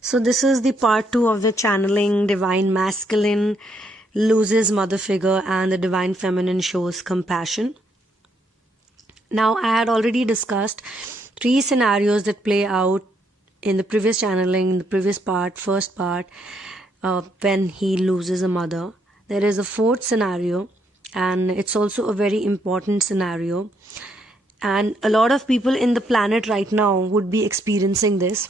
So this is the part 2 of the channeling divine masculine loses mother figure and the divine feminine shows compassion. Now I had already discussed 3 scenarios that play out in the previous channeling, in the previous part, first part, when he loses a mother. There is a 4th scenario, and it's also a very important scenario. And a lot of people in the planet right now would be experiencing this.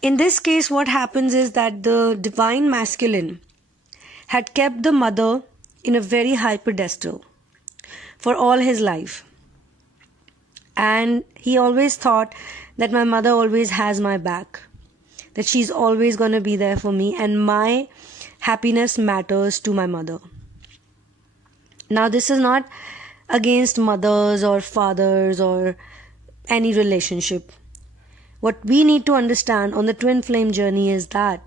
In this case, what happens is that the divine masculine had kept the mother in a very high pedestal for all his life. And he always thought that my mother always has my back, that she's always going to be there for me, and my happiness matters to my mother. Now, this is not against mothers or fathers or any relationship. What we need to understand on the twin flame journey is that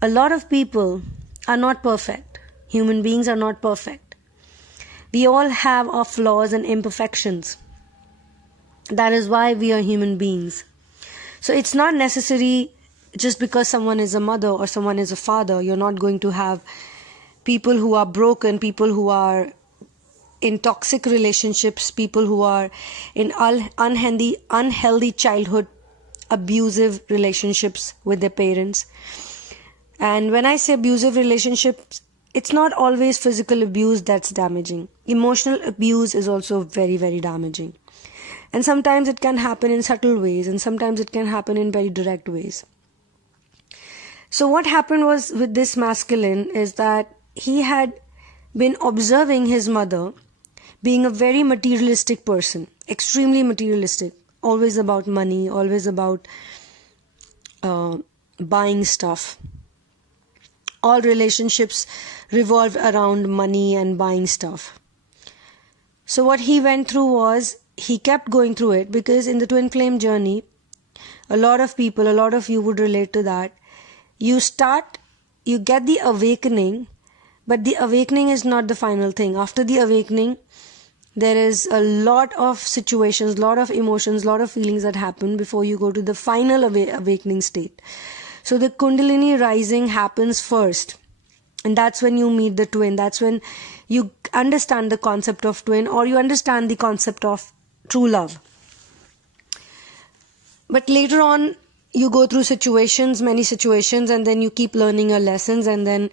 a lot of people are not perfect. Human beings are not perfect. We all have our flaws and imperfections. That is why we are human beings. So it's not necessary just because someone is a mother or someone is a father, you're not going to have people who are broken, people who are in toxic relationships, people who are in unhealthy childhood, abusive relationships with their parents. And when I say abusive relationships, it's not always physical abuse that's damaging. Emotional abuse is also very, very damaging. And sometimes it can happen in subtle ways, and sometimes it can happen in very direct ways. So what happened was with this masculine is that he had been observing his mother being a very materialistic person, extremely materialistic, always about money, always about buying stuff. All relationships revolved around money and buying stuff. So what he went through was, he kept going through it, because in the twin flame journey, a lot of people, a lot of you would relate to that. You get the awakening, but the awakening is not the final thing. After the awakening, there is a lot of situations, lot of emotions, lot of feelings that happen before you go to the final awakening state. So the Kundalini rising happens first. And that's when you meet the twin. That's when you understand the concept of twin, or you understand the concept of true love. But later on, you go through situations, many situations, and then you keep learning your lessons, and then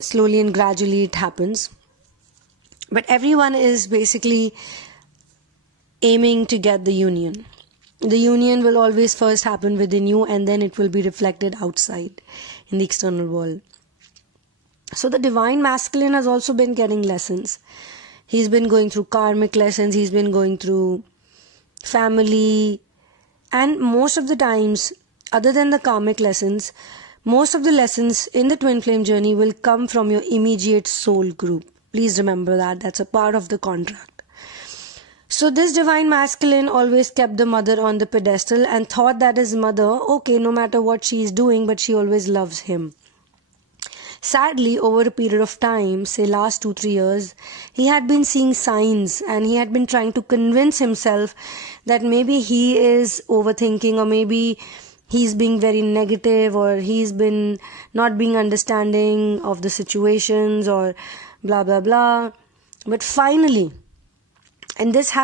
slowly and gradually it happens. But everyone is basically aiming to get the union. The union will always first happen within you, and then it will be reflected outside in the external world. So the divine masculine has also been getting lessons. He's been going through karmic lessons, he's been going through family, and most of the times, other than the karmic lessons, most of the lessons in the twin flame journey will come from your immediate soul group. Please remember that. That's a part of the contract. So this divine masculine always kept the mother on the pedestal and thought that his mother, okay, no matter what she is doing, but she always loves him. Sadly, over a period of time, say last 2-3 years, he had been seeing signs, and he had been trying to convince himself that maybe he is overthinking, or maybe he's being very negative, or he's been not being understanding of the situations, or blah blah blah. But finally, and this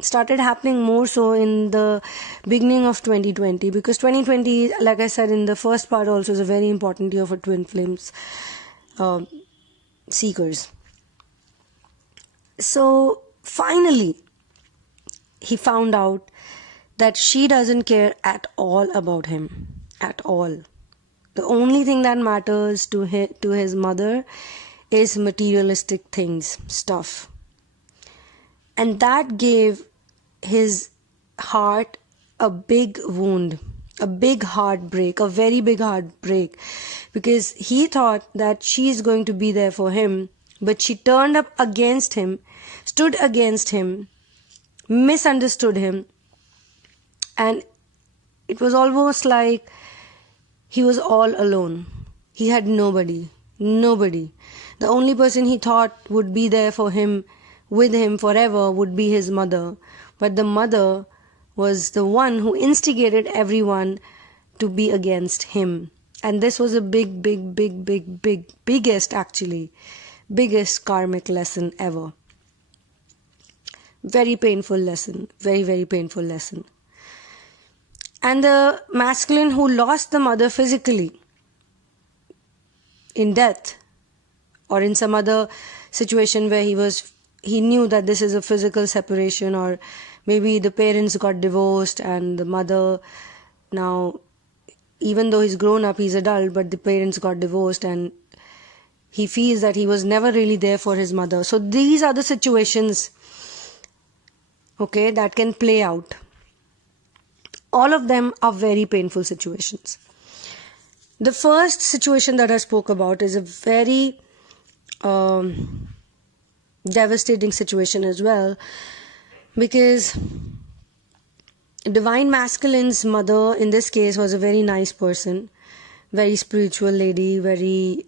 started happening more so in the beginning of 2020, because 2020, like I said in the first part also, is a very important year for twin flames seekers. So finally, he found out that she doesn't care at all about him, at all. The only thing that matters to his mother is materialistic things, stuff. And that gave his heart a big wound, a big heartbreak, a very big heartbreak, because he thought that she is going to be there for him, but she turned up against him, stood against him, misunderstood him, and it was almost like he was all alone. He had nobody. The only person he thought would be there for him, with him forever, would be his mother. But the mother was the one who instigated everyone to be against him. And this was a biggest karmic lesson ever. Very painful lesson. Very painful lesson. And the masculine who lost the mother physically in death or in some other situation where he knew that this is a physical separation, or maybe the parents got divorced and the mother now, even though he's grown up, he's adult, but the parents got divorced and he feels that he was never really there for his mother. So these are the situations, okay, that can play out. All of them are very painful situations. The first situation that I spoke about is a very devastating situation as well, because Divine Masculine's mother in this case was a very nice person, very spiritual lady, very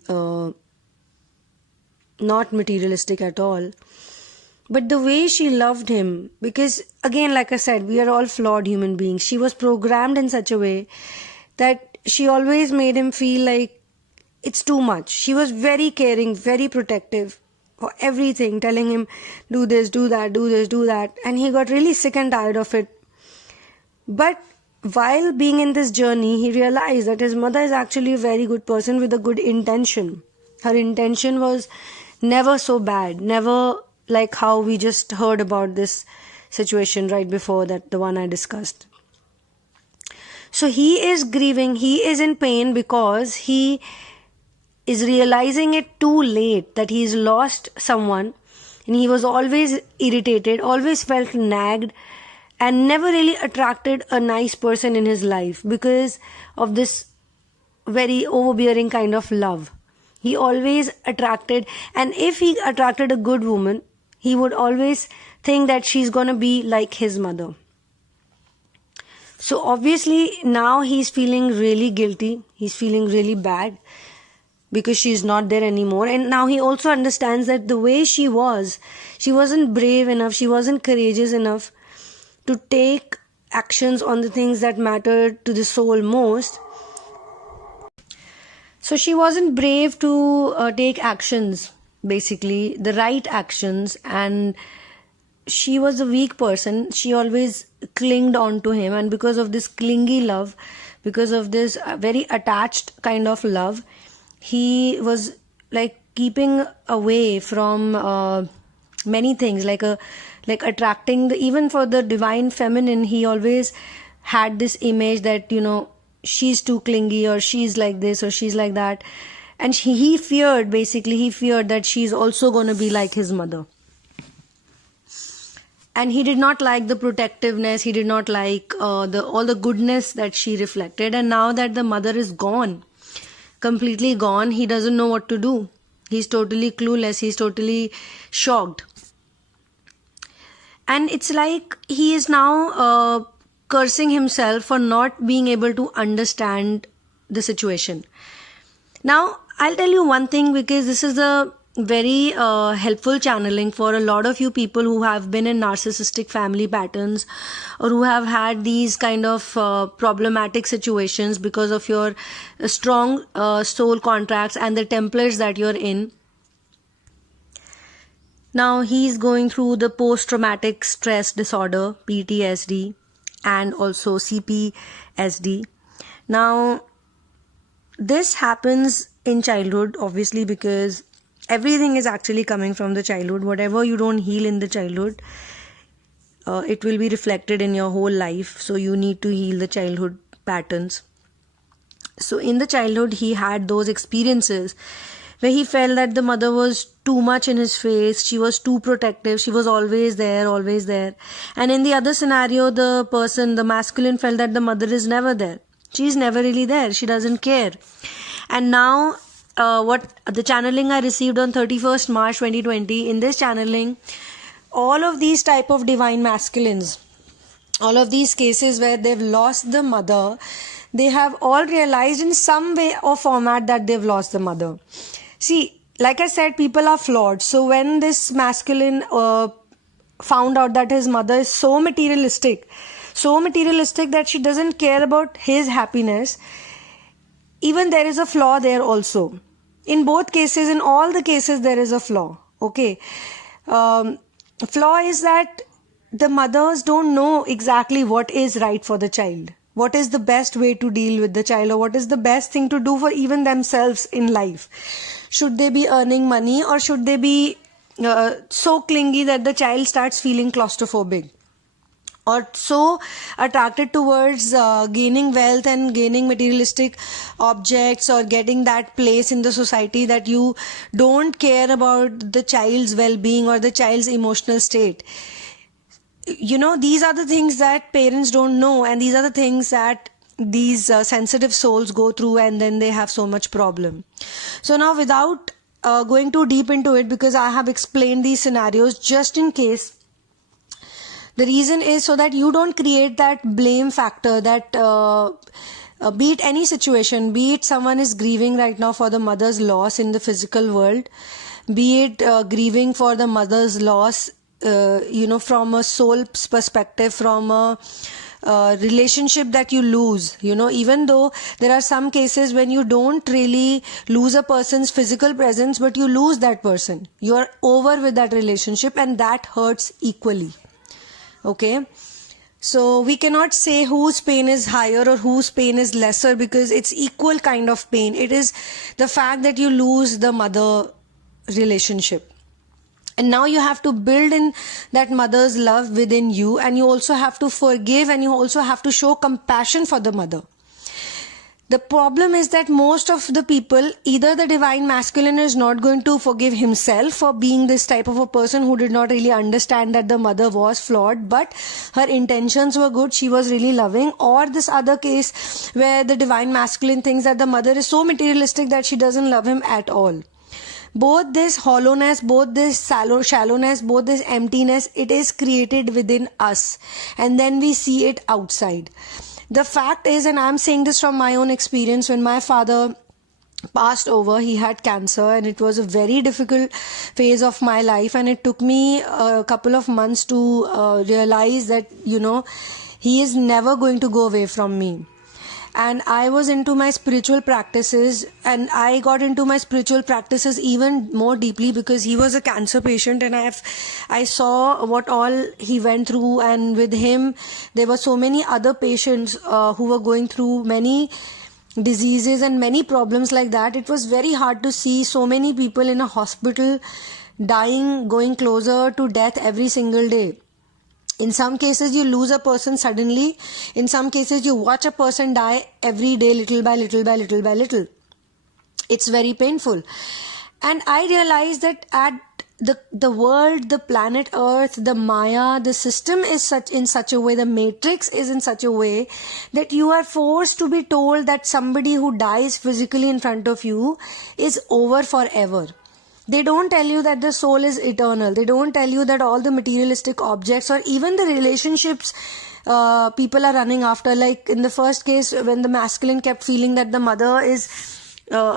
not materialistic at all. But the way she loved him, because again, like I said, we are all flawed human beings. She was programmed in such a way that she always made him feel like it's too much. She was very caring, very protective for everything, telling him, do this, do that, do this, do that. And he got really sick and tired of it. But while being in this journey, he realized that his mother is actually a very good person with a good intention. Her intention was never so bad, never like how we just heard about this situation right before that, the one I discussed. So he is grieving, he is in pain because he is realizing it too late that he's lost someone, and he was always irritated, always felt nagged, and never really attracted a nice person in his life because of this very overbearing kind of love. He always attracted, and if he attracted a good woman, he would always think that she's gonna be like his mother. So obviously now he's feeling really guilty, he's feeling really bad because she's not there anymore. And now he also understands that the way she wasn't brave enough, she wasn't courageous enough to take actions on the things that matter to the soul most. So she wasn't brave to take actions, basically the right actions, and she was a weak person. She always clinged on to him, and because of this clingy love, because of this very attached kind of love, he was like keeping away from many things, like attracting even for the divine feminine. He always had this image that, you know, she's too clingy, or she's like this, or she's like that, and he feared that she's also going to be like his mother. And he did not like the protectiveness, he did not like all the goodness that she reflected. And now that the mother is gone, completely gone, he doesn't know what to do. He's totally clueless, he's totally shocked. And it's like he is now cursing himself for not being able to understand the situation. Now, I'll tell you one thing, because this is a very helpful channeling for a lot of you people who have been in narcissistic family patterns, or who have had these kind of problematic situations because of your strong soul contracts and the templates that you're in. Now he's going through the post-traumatic stress disorder, PTSD, and also CPSD. Now this happens in childhood, obviously, because everything is actually coming from the childhood. Whatever you don't heal in the childhood, it will be reflected in your whole life. So you need to heal the childhood patterns. So in the childhood, he had those experiences where he felt that the mother was too much in his face, she was too protective, she was always there. And in the other scenario, the masculine felt that the mother is never there. She's never really there, she doesn't care. And now, what the channeling I received on 31st March 2020, in this channeling, all of these type of divine masculines, all of these cases where they've lost the mother, they have all realized in some way or format that they've lost the mother. See, like I said, people are flawed. So when this masculine found out that his mother is so materialistic, so materialistic that she doesn't care about his happiness, even there is a flaw there also. In both cases, in all the cases, there is a flaw. Okay. Flaw is that the mothers don't know exactly what is right for the child. What is the best way to deal with the child, or what is the best thing to do for even themselves in life? Should they be earning money, or should they be so clingy that the child starts feeling claustrophobic? Or so attracted towards gaining wealth and gaining materialistic objects or getting that place in the society that you don't care about the child's well-being or the child's emotional state. You know, these are the things that parents don't know, and these are the things that these sensitive souls go through, and then they have so much problem. So now, without going too deep into it, because I have explained these scenarios just in case, the reason is so that you don't create that blame factor that be it any situation, be it someone is grieving right now for the mother's loss in the physical world, be it grieving for the mother's loss, from a soul's perspective, from a relationship that you lose. Even though there are some cases when you don't really lose a person's physical presence, but you lose that person. You are over with that relationship, and that hurts equally. Okay, so we cannot say whose pain is higher or whose pain is lesser, because it's equal kind of pain. It is the fact that you lose the mother relationship. And now you have to build in that mother's love within you, and you also have to forgive, and you also have to show compassion for the mother. The problem is that most of the people, either the divine masculine is not going to forgive himself for being this type of a person who did not really understand that the mother was flawed, but her intentions were good, she was really loving, or this other case where the divine masculine thinks that the mother is so materialistic that she doesn't love him at all. Both this hollowness, both this shallowness, both this emptiness, it is created within us, and then we see it outside. The fact is, and I'm saying this from my own experience, when my father passed over, he had cancer, and it was a very difficult phase of my life, and it took me a couple of months to realize that, he is never going to go away from me. And I was into my spiritual practices, and I got into my spiritual practices even more deeply because he was a cancer patient, and I saw what all he went through, and with him there were so many other patients who were going through many diseases and many problems like that. It was very hard to see so many people in a hospital dying, going closer to death every single day. In some cases, you lose a person suddenly. In some cases, you watch a person die every day, little by little by little by little. It's very painful. And I realized that at the world, the planet Earth, the Maya, the system is in such a way, the matrix is in such a way that you are forced to be told that somebody who dies physically in front of you is over forever. They don't tell you that the soul is eternal. They don't tell you that all the materialistic objects or even the relationships people are running after. Like in the first case, when the masculine kept feeling that the mother is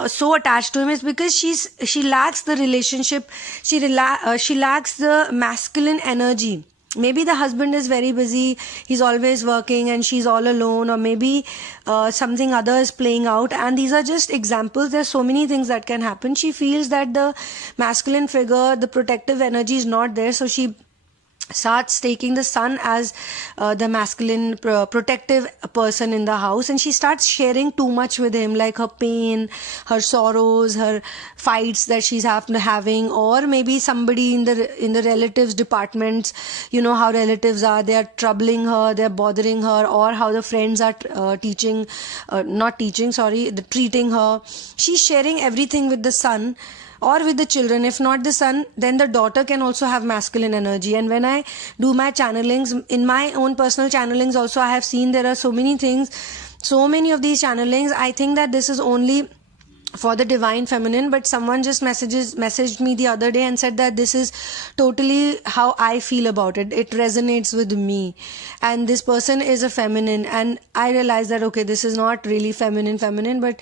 so attached to him, is because she lacks the relationship. She lacks the masculine energy. Maybe the husband is very busy, he's always working and she's all alone, or maybe something other is playing out, and these are just examples. There's so many things that can happen. She feels that the masculine figure, the protective energy is not there, so she starts taking the son as the masculine protective person in the house, and she starts sharing too much with him, like her pain, her sorrows, her fights that she's having, or maybe somebody in the relatives departments. You know how relatives are, they are troubling her, they are bothering her, or how the friends are treating her. She's sharing everything with the son or with the children. If not the son, then the daughter can also have masculine energy. And when I do my channelings, in my own personal channelings also, I have seen there are so many things, so many of these channelings. I think that this is only for the divine feminine, but someone just messaged me the other day and said that this is totally how I feel about it. It resonates with me, and this person is a feminine, and I realized that okay, this is not really feminine, but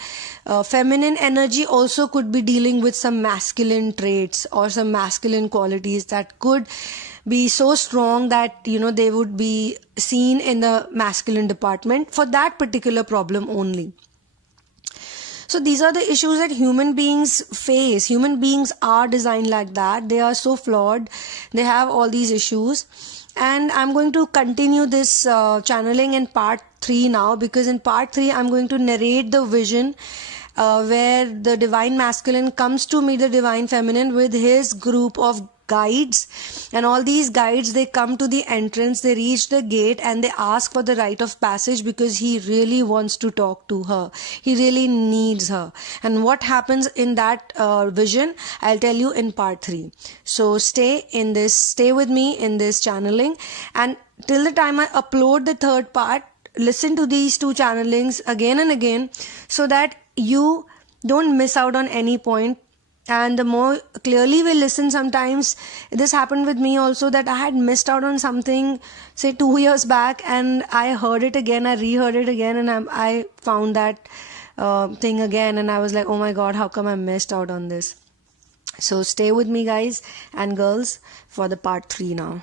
feminine energy also could be dealing with some masculine traits or some masculine qualities that could be so strong that they would be seen in the masculine department for that particular problem only. So these are the issues that human beings face. Human beings are designed like that. They are so flawed. They have all these issues. And I'm going to continue this channeling in part 3 now, because in part 3 I'm going to narrate the vision where the divine masculine comes to meet the divine feminine with his group of guides, and all these guides, they come to the entrance, they reach the gate, and they ask for the rite of passage because he really wants to talk to her, he really needs her. And what happens in that vision, I'll tell you in part 3. So stay with me in this channeling, and till the time I upload the third part, listen to these 2 channelings again and again, so that you don't miss out on any point. And the more clearly we listen, sometimes this happened with me also, that I had missed out on something, say 2 years back, and I heard it again, I reheard it again, and I found that thing again, and I was like, oh my god, how come I missed out on this? So stay with me, guys and girls, for the part 3 now.